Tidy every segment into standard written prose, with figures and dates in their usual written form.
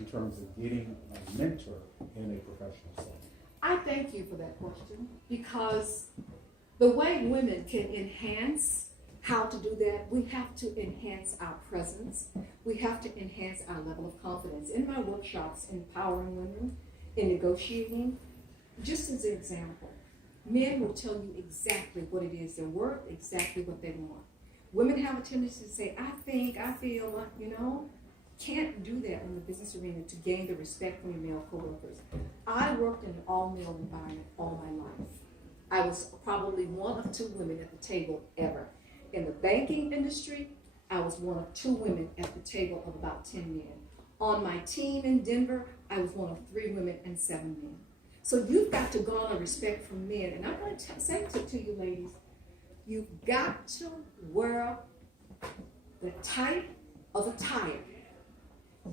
in terms of getting a mentor in a professional setting? I thank you for that question, because the way women can enhance how to do that, we have to enhance our presence. We have to enhance our level of confidence. In my workshops, empowering women, in negotiating, just as an example, men will tell you exactly what it is they're worth, exactly what they want. Women have a tendency to say, I think, I feel, can't do that in the business arena to gain the respect from your male coworkers. I worked in an all-male environment all my life. I was probably one of two women at the table ever. In the banking industry, I was one of two women at the table of about 10 men. On my team in Denver, I was one of 3 women and 7 men. So you've got to garner respect from men. And I'm going to say to you ladies, you've got to wear the type of attire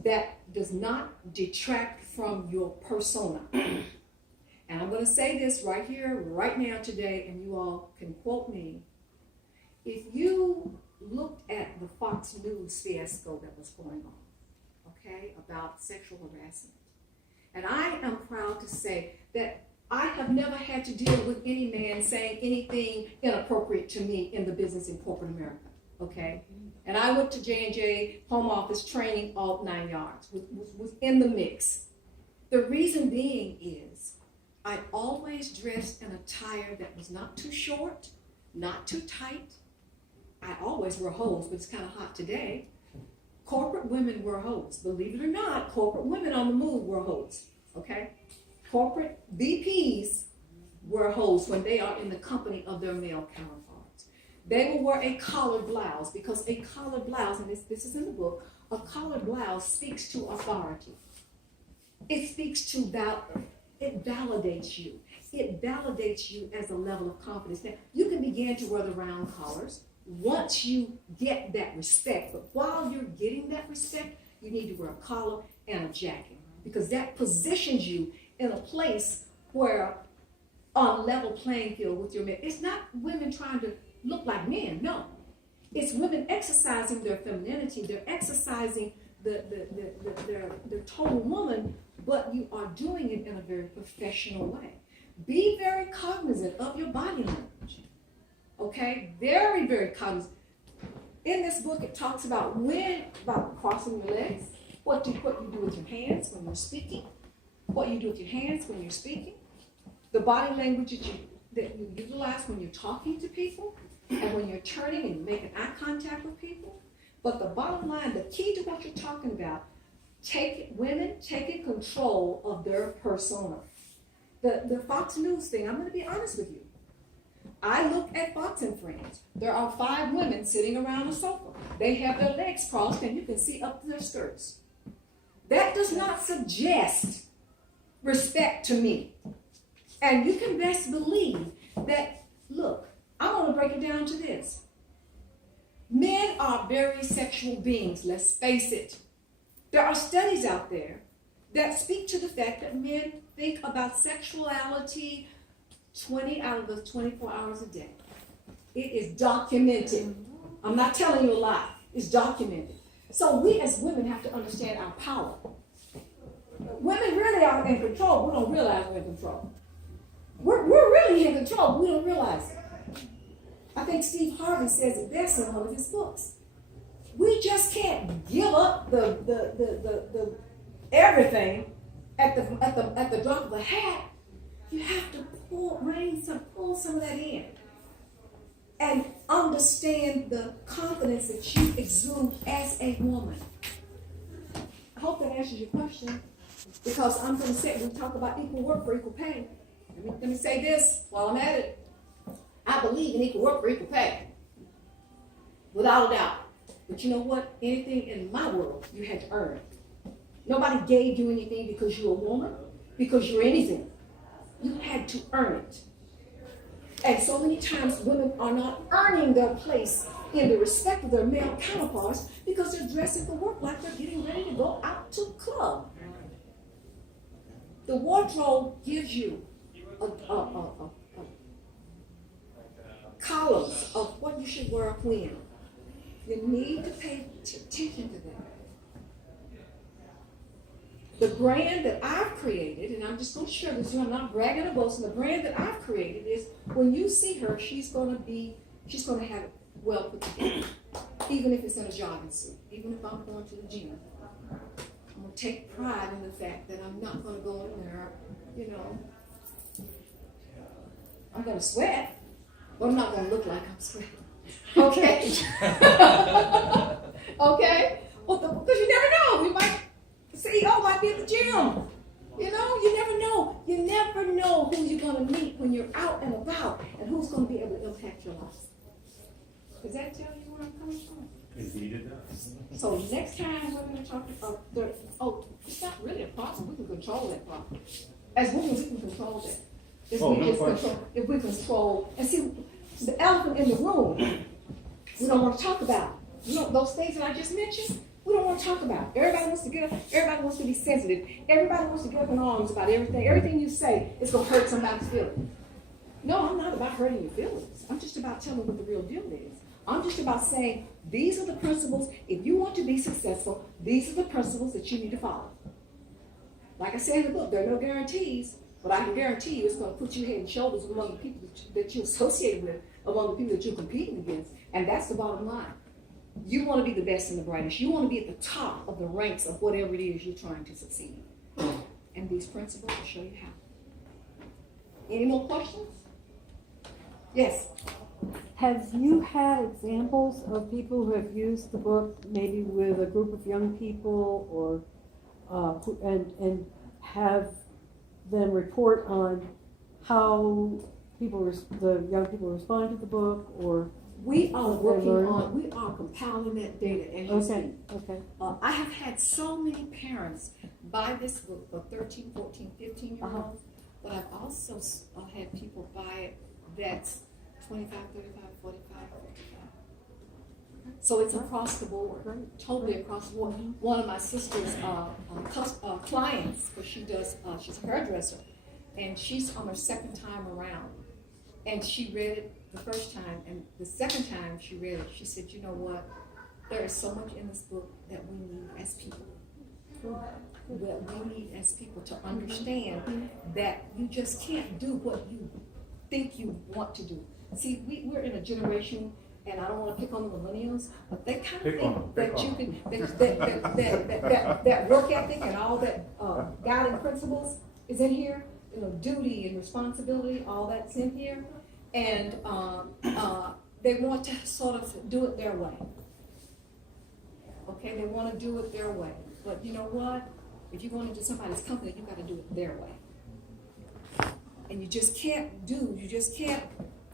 that does not detract from your persona. And I'm going to say this right here, right now, today, and you all can quote me. If you looked at the Fox News fiasco that was going on, okay, about sexual harassment, and I am proud to say that I have never had to deal with any man saying anything inappropriate to me in the business in corporate America, okay? And I went to J&J Home Office training all 9 yards, was in the mix. The reason being is I always dressed in attire that was not too short, not too tight. I always wear hose, but it's kind of hot today. Corporate women wear hose. Believe it or not, corporate women on the move wear hose, okay? Corporate VPs wear hose when they are in the company of their male counterparts. They will wear a collared blouse, because a collared blouse, and this is in the book, a collared blouse speaks to authority. It speaks to it validates you. It validates you as a level of confidence. Now, you can begin to wear the round collars once you get that respect. But while you're getting that respect, you need to wear a collar and a jacket, because that positions you in a place where on a level playing field with your men. It's not women trying to look like men, no. It's women exercising their femininity. They're exercising their total woman, but you are doing it in a very professional way. Be very cognizant of your body language. Okay? Very, very cognizant. In this book, it talks about about crossing your legs, what you do with your hands when you're speaking, what you do with your hands when you're speaking, the body language that you utilize when you're talking to people, and when you're turning and making eye contact with people. But the bottom line, the key to what you're talking about, women taking control of their persona. The Fox News thing, I'm going to be honest with you. I look at Fox and Friends. There are 5 women sitting around a sofa. They have their legs crossed, and you can see up to their skirts. That does not suggest respect to me. And you can best believe that, look, I want to break it down to this. Men are very sexual beings, let's face it. There are studies out there that speak to the fact that men think about sexuality 20 out of the 24 hours a day. It is documented. I'm not telling you a lie. It's documented. So we as women have to understand our power. Women really are in control. We don't realize we're in control. We're really in control, but we don't realize it. I think Steve Harvey says it best in one of his books. We just can't give up the everything at the drop of a hat. You have to pull some of that in, and understand the confidence that you exude as a woman. I hope that answers your question, because I'm going to say, we talk about equal work for equal pay. Let me say this while I'm at it. I believe in equal work for equal pay, without a doubt. But you know what? Anything in my world, you had to earn. Nobody gave you anything because you're a woman, because you're anything. You had to earn it. And so many times women are not earning their place in the respect of their male counterparts because they're dressing for work like they're getting ready to go out to a club. The wardrobe gives you columns of what you should wear when. You need to pay attention to that. The brand that I've created, and I'm just going to share this with you, I'm not bragging or boasting, the brand that I've created is when you see her, she's going to have it well put together. Even if it's in a jogging suit, even if I'm going to the gym. I'm going to take pride in the fact that I'm not going to go in there, I'm going to sweat, but I'm not going to look like I'm sweating. Okay? Okay? Well, because you never know. You might, CEO might be at the gym. You never know. You never know who you're going to meet when you're out and about and who's going to be able to impact your life. Does that tell you where I'm coming from? Indeed it does. So next time we're going to talk about, it's not really a problem. We can control that problem. As women, we can control that. If we control, and see, the elephant in the room, we don't want to talk about. Those things that I just mentioned, we don't want to talk about. Everybody wants to get up, everybody wants to be sensitive. Everybody wants to get up in arms about everything. Everything you say is going to hurt somebody's feelings. No, I'm not about hurting your feelings. I'm just about telling what the real deal is. I'm just about saying, these are the principles. If you want to be successful, these are the principles that you need to follow. Like I said in the book, there are no guarantees, but I can guarantee you it's going to put you head and shoulders among the people that you associate with, among the people that you're competing against. And that's the bottom line. You want to be the best and the brightest. You want to be at the top of the ranks of whatever it is you're trying to succeed. And these principles will show you how. Any more questions? Yes. Have you had examples of people who have used the book maybe with a group of young people or and have them report on how the young people respond to the book, or we are compiling that data as you speak. Okay. I have had so many parents buy this book for 13, 14, 15-year-olds, but I've also had people buy it that's 25, 35, 45, 55. So it's across the board, totally across the board. One of my sister's clients, because she's a hairdresser, and she's on her second time around. And she read it the first time, and the second time she read it, she said, you know what? There is so much in this book that we need as people. That we need as people to understand that you just can't do what you think you want to do. See, we're in a generation, and I don't want to pick on the millennials, but they kind of think that you can, that work ethic and all that guiding principles is in here, duty and responsibility, all that's in here, and they want to sort of do it their way. Okay, they want to do it their way, but you know what? If you're going to do somebody's company, you got to do it their way, and you just can't.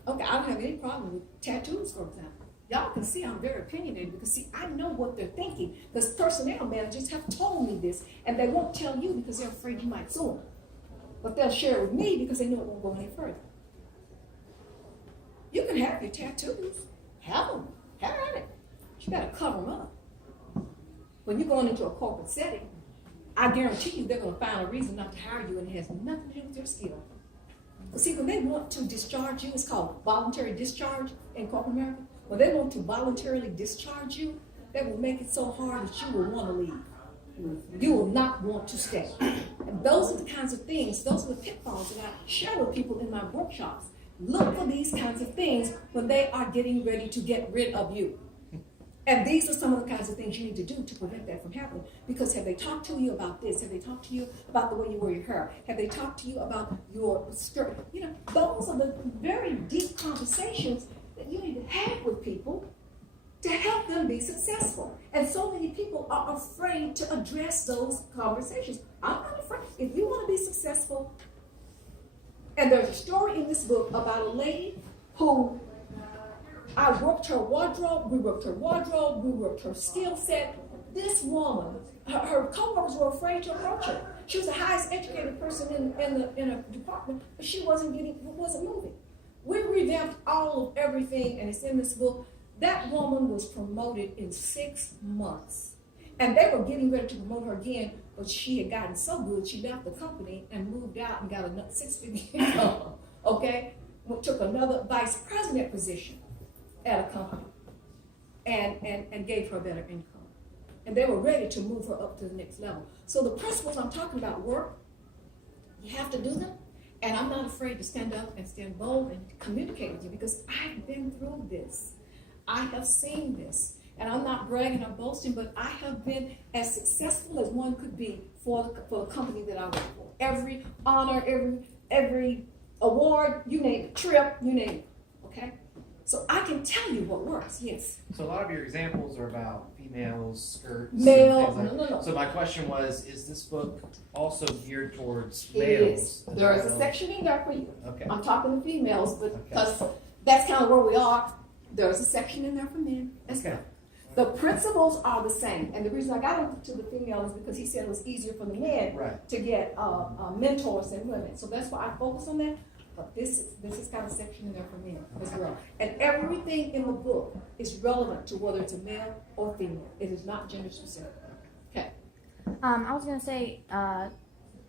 Okay, I don't have any problem with tattoos, for example. Y'all can see I'm very opinionated because, see, I know what they're thinking. Because personnel managers have told me this, and they won't tell you because they're afraid you might sue them. But they'll share it with me because they know it won't go any further. You can have your tattoos. Have them. Have at it. But you got to cover them up. When you're going into a corporate setting, I guarantee you they're going to find a reason not to hire you, and it has nothing to do with your skill. See, when they want to discharge you, it's called voluntary discharge in corporate America. When they want to voluntarily discharge you, that will make it so hard that you will want to leave. You will not want to stay. And those are the kinds of things, those are the pitfalls that I share with people in my workshops. Look for these kinds of things when they are getting ready to get rid of you. And these are some of the kinds of things you need to do to prevent that from happening. Because have they talked to you about this? Have they talked to you about the way you wear your hair? Have they talked to you about your skirt? Those are the very deep conversations that you need to have with people to help them be successful. And so many people are afraid to address those conversations. I'm not afraid. If you want to be successful, and there's a story in this book about a lady who I worked her wardrobe, we worked her skill set. This woman, her co-workers were afraid to approach her. She was the highest educated person in a department, but she wasn't moving. We revamped all of everything, and it's in this book. That woman was promoted in 6 months. And they were getting ready to promote her again, but she had gotten so good, she left the company and moved out and got another 6-figure income, okay? Took another vice president position at a company and gave her better income. and they were ready to move her up to the next level. So the principles I'm talking about work. You have to do them, and I'm not afraid to stand up and stand bold and communicate with you because I've been through this. I have seen this, and I'm not bragging or boasting, but I have been as successful as one could be for the company that I work for. Every honor, every award, you name it, trip, you name it, okay? So I can tell you what works, yes. So a lot of your examples are about females, skirts, and Male, things like no. So my question was, is this book also geared towards It males? is. There is a section in there for you. Okay. I'm talking to females, but Okay. because that's kind of where we are, there's a section in there for men as Okay. well. The principles are the same, and the reason I got into the female is because he said it was easier for the men Right. to get mentors than women. So that's why I focus on that. But this has got a section in there for men as well. And everything in the book is relevant to whether it's a male or female. It is not gender specific. Okay. I was gonna say,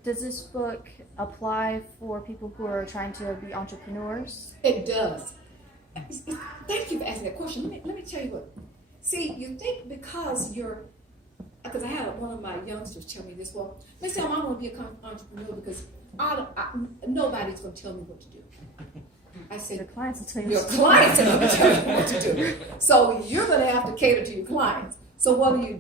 does this book apply for people who are trying to be entrepreneurs? It does. Thank you for asking that question. Let me tell you what. See, you think because I had one of my youngsters tell me this. Well, let's say I want to be an entrepreneur because nobody's going to tell me what to do. I Your said, clients will tell you. your clients are going to tell you what to do. So you're going to have to cater to your clients. So whether you